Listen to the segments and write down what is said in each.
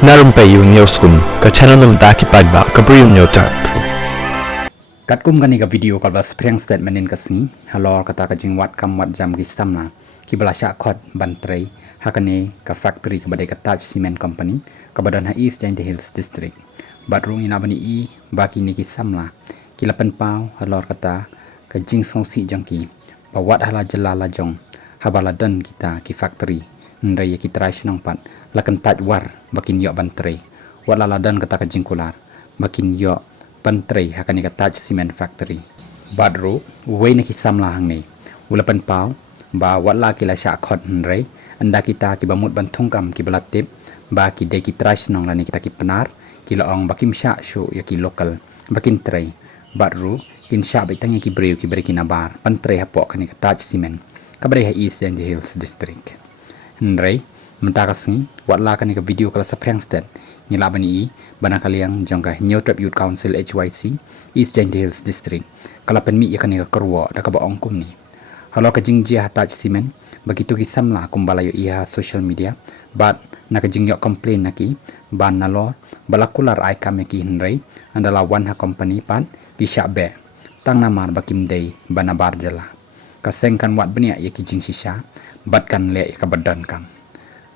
Na Rympei U Hynñiewtrep, channel nabynta ki paidbah Bri U Hynñiewtrep. Kat kum gani ka video kal bas preng statement in kasni halor kata ka jingwat kam wat jam ki samla ki balasha khot ban trai hakane ka factory ka badai ka Taj Cement company ka badan ha East Jainti Hills district badrung ina bani i baki ni ki samla ki lapan pau halor kata ka jing songsi jangki bawat hala jylla la jong habala dan kita ki factory ndai ki trai senang pat lakan taj war bakin yo ban trai wat la dan kata ka jingkular bakin yo pantrai hakani ka Taj Cement factory badru wei na ki samla hang ni ulapan pau ba wala ki la sha khot nrei anda kita ki bamut banthung kam ki balatip ba ki de ki trash nong lani kita ki penar ki laong bakim sha shu ya ki local bakin trai badru kin sha bai tangi ki Bri ki beri ki nabar pantrai hapok kani ka Taj Cement ka beri ha East Jainti Hills district nrei mentakasni wala kani ka video kala sa preng stat ngila bani i bana kaliang jongka Hynñiewtrep Youth Council HYC East Jainti Hills district kala penmi ya kani ka kerwo da ka baong kum ni halo ka jingjia Taj Cement begitu ki samla kumbala yo iha social media but na ka jingyo complain naki ban nalor balakular aikam ki hinrei andala one ha company pan ki shabe tang namar bakim dei bana bar jylla ka sengkan wat benia ya ki jing shisha bat kan le ka badan kam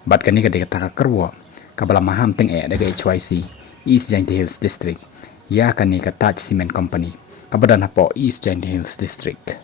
bat kani ka de ka kerwo ka bala maham teng daga HYC East Jainti Hills district ya kani ka Taj Cement company ka badan hapo East Jainti Hills district